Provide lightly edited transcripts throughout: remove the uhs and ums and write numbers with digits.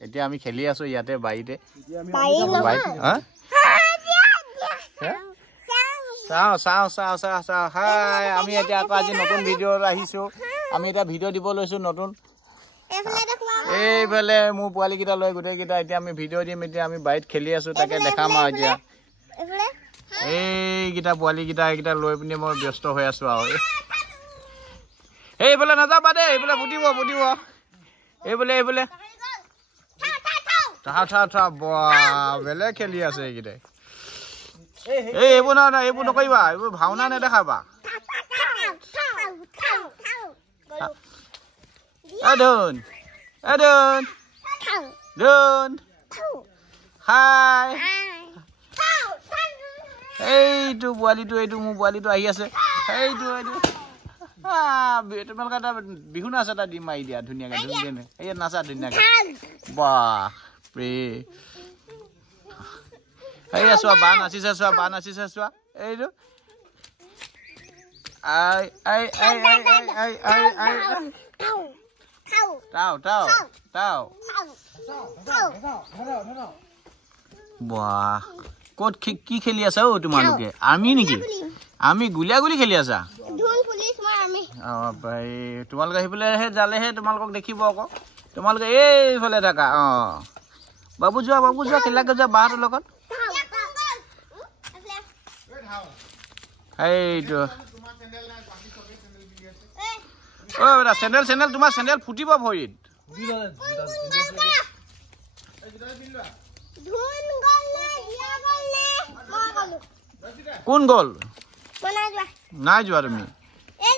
এতিয়া আমি খেলি আছো ইয়াতে বাৰীতে চাওঁ হাই আমি এতিয়া আকৌ আজি নতুন ভিডিঅ' আহিছো আমি এতিয়া ভিডিঅ' দিব লৈছো নতুন এইফালে মোৰ পোৱালীকেইটা লৈ গোটেইকেইটা এতিয়া আমি ভিডিঅ' দিম এতিয়া আমি বাৰীত খেলি আছো তাকে দেখাম আৰু এতিয়া এইকেইটা পোৱালীকেইটা এইকেইটা লৈ পিনি মই ব্যস্ত হৈ আছো আৰু এইফালে নাযাবা দেই এইফালে ফুটিব এইফালে বেলেগ খেলি আছে এইকেইটাই এইবোৰ নহয় এইবোৰ নকৰিবা এইবোৰ ভাওনা নেদেখাবা হাই এইটো পোৱালিটো এইটো মোৰ পোৱালিটো আহি আছে এইটো তোমালোকে এটা বিহু নাচ এটা দিম মাৰি দিয়া ধুনীয়াকে এই নাচা ধুনীয়াকে বাপৰে এই চোৱা বা নাচিছে চোৱা এইটো ক'ত কি খেলি আছা তোমালোকে আৰ্মি নেকি আমি গুলিয়াগুলি খেলি আছা তোমালোকে সেইফালেহে যালেহে তোমালোকক দেখিব আকৌ তোমালোকে এইফালে থাকা বাবু যোৱা খেলাকে যোৱা বাহঁতৰ লগত এইটো চেণ্ডেল তোমাৰ চেণ্ডেল ফুটিব ভৰিত কোন গ'ল নাই যোৱা তুমি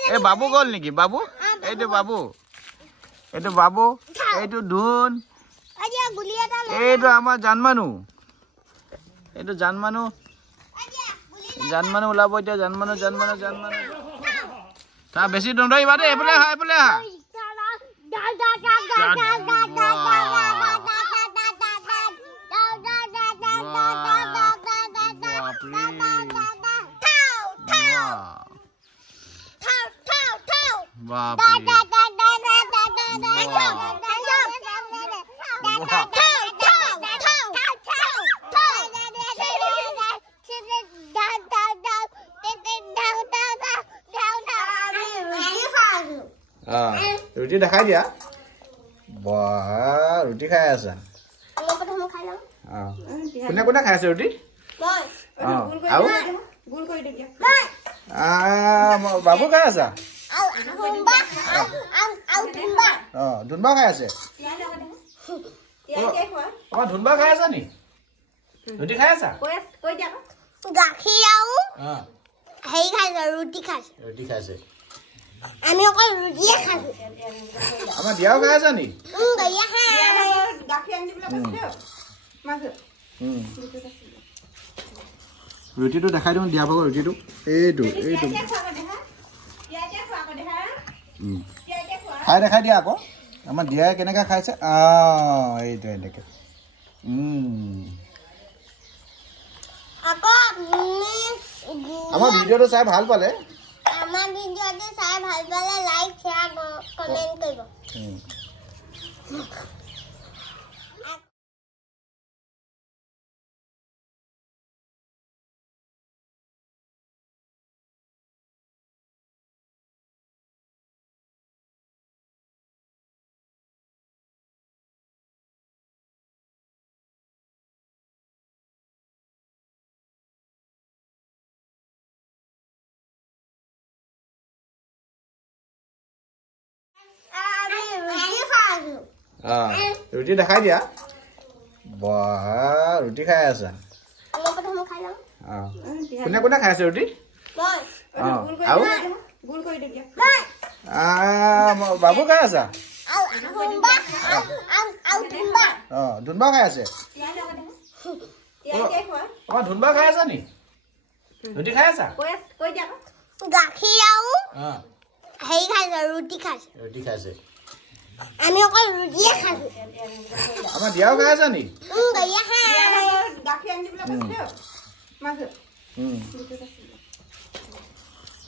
এই বাবু গ'ল নেকি বাবু এইটো বাবু এইটো ধুন এইটো আমাৰ জানমানু ওলাব এতিয়া জানমানু তাৰ বেছি দৌৰিবা দেই এইফালে আহা ৰুটি দেখাই দিয়া ৰুটি খাই আছা কোনে খাই আছে ৰুটি বাবু খাই আছা ধুনবা খাই আছে ধুনবা খাই আছা নি ৰুটি খাই আছা ৰুটি খাইছে আমি অকল ৰুটিয়ে খাইছো আমাৰ দিয়াও খাই আছা নি ৰুটিটো দেখাই দিওঁ দিয়া ভাগৰ ৰুটিটো এইটো খাই দেখাই দিয়া আকৌ আমাৰ দিয়াই কেনেকৈ খাইছে এইটো এনেকৈ আমাৰ ভিডিঅ'টো চাই ভাল পালে লাইক শেয়াৰ কমেন্ট কৰিব ৰুটি দেখাই দিয়া ৰুটি খাই আছা কোনে খাই আছে ৰুটি বাবু খাই আছা ধুনবা খাই আছে ধুনবা খাই আছা নি ৰুটি খাই আছা গাখীৰ আৰু হেৰি খাইছে ৰুটি খাইছে আমি অকল ৰুটিয়ে খাইছো আমাৰ দিয়াও খাই আছা নি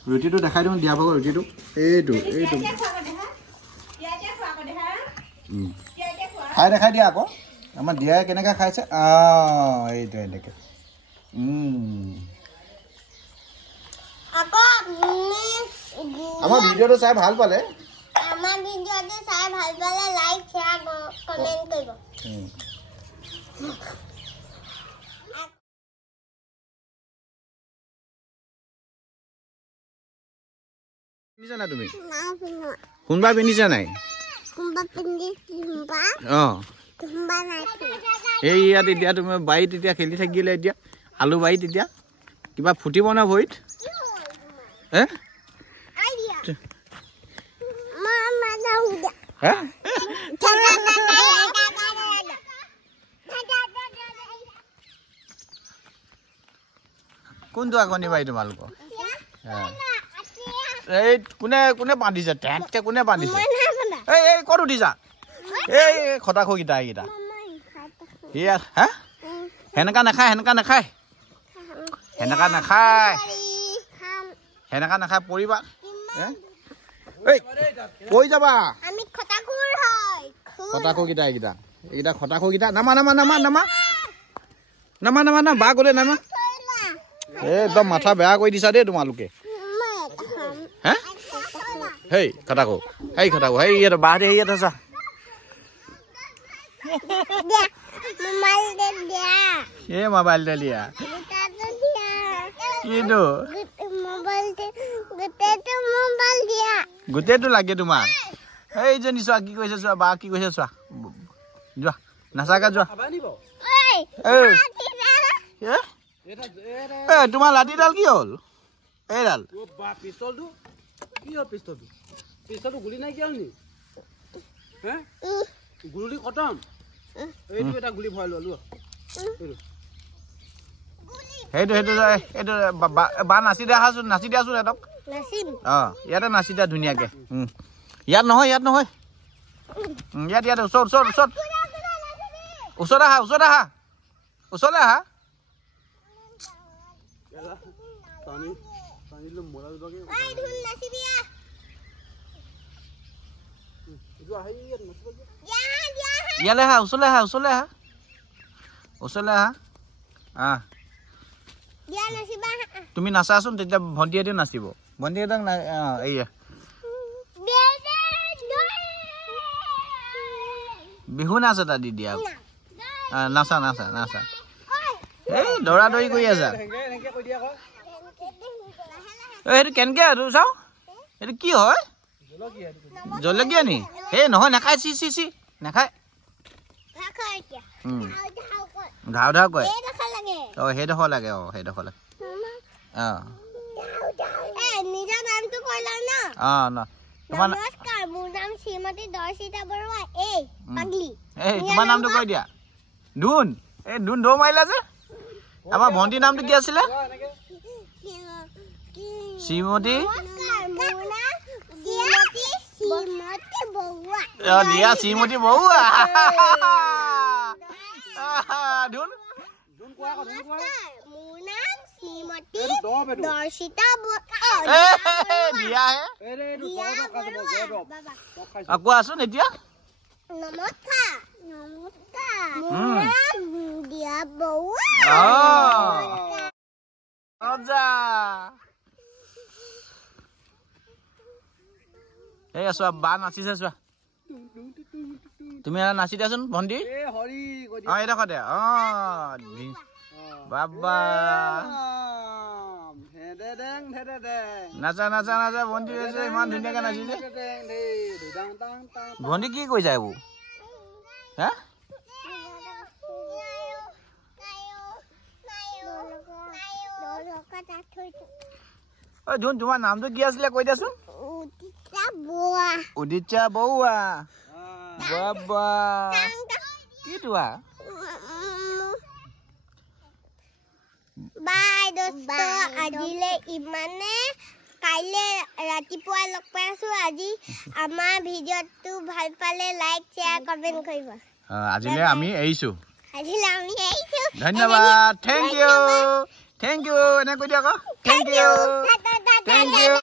ৰুটিটো দেখাই দিওঁ দিয়া ভাগৰ ৰুটিটো এইটো খাই দেখাই দিয়া আকৌ আমাৰ দিয়াই কেনেকৈ খাইছে এইটো এনেকৈ আমাৰ ভিডিঅ'টো চাই ভাল পালে লাইক শ্বেয়াৰ কমেণ্ট কৰিব পিন্ধিছা না তুমি কোনবা পিন্ধিছা নাই এই ইয়াত এতিয়া তুমি বাৰীত এতিয়া খেলি থাকিলে এতিয়া আলু বাৰীত এতিয়া কিবা ফুটিব না ভৰিত কোনটো আকৌ নিবাই তোমালোকৰ এই কোনে কোনে বান্ধিছে টেণ্টকে কোনে বান্ধিছে এই এই ক'ত উঠিছা এই খটাখুকেইটা এইকেইটা ইয়াত হা সেনেকা নাখায় সেনেকা নাখায় সেনেকা নাখায় সেনেকা নাখায় পৰিবা এই পৰি যাবা খটাখুকেইটা এইকেইটা এইকেইটা খটাখুকেইটা নামা নামা নামা নামা নামা নামা নামা বা গ'লে নামা একদম মাথা বেয়া কৰি দিছা দেই তোমালোকে হে হেই খটাখু হেই খটাখু হেই ইয়াত বাহ দে ইয়াত আছা এই মোবাইল দে লিয়া কিনো গোটেইটো লাগে তোমাক সেইজনী চোৱা কি কৈছে চোৱা বা কি কৈছে চোৱা যোৱা নাচাকা যোৱা তোমাৰ লাঠিডাল কি হ'ল এইডাল পিস্তলটো কি হ'ল পিস্তলটো গুলি নাই কিয় নি হে গুলি খতম এইটো এটা গুলি ভৰাই লোৱা সেইটো এইটো বা নাচি দিয়াচোন সিহঁতক ইয়াতে নাচি দিয়া ধুনীয়াকে ইয়াত নহয় ইয়াত ওচৰত আহা ওচৰলৈ আহা ইয়ালৈ আহা ওচৰলৈ আহা তুমি নাচাচোন তেতিয়া ভণ্টিহঁতেও নাচিব ভণ্টিহঁতক এইয়া বিহু নাচ এটা দি দিয়া নাচা এই দৌৰা দৌৰি কৰি আছা সেইটো কেনেকে আৰু চাওঁ এইটো কি হয় জলকীয়া নি এই নহয় নাখায় চি নাখায় ধাও ধাও কয় সেইডোখৰ লাগে সেইডোখৰ লাগে তোমাৰ নামটো কৈ দিয়া ধুন এই ধুন ঢৌ মাৰিলা যে আমাৰ ভণ্টিৰ নামটো কি আছিলে শ্ৰীমতী দিয়া শ্ৰীমতী বৰুৱা ধুন কোৱাচোন এতিয়া এই চোৱা বা নাচিছে চোৱা তুমি নাচি দিয়াচোন ভণ্টি এইডোখৰতে বাবা নাচা ভণ্টি ইমান ধুনীয়াকে নাচিছে ভণ্টি কি কৈছা এইবোৰ হা ধুন তোমাৰ নামটো কি আছিলে কৈ দিয়াচোন উদিতা বৰুৱা বাবা কি তোৱা বাই দোস্ত আজিলে ইমানে কাইলে ৰাতিপুৱা লগ পাই আছো আজি আমাৰ ভিডিঅ'টো ভাল পালে লাইক শ্বেয়াৰ কমেন্ট কৰিব আজিলে আমি এৰিছো ধন্যবাদ থেংক ইউ এনে কৈ দিয়া আকৌ থেংক ইউ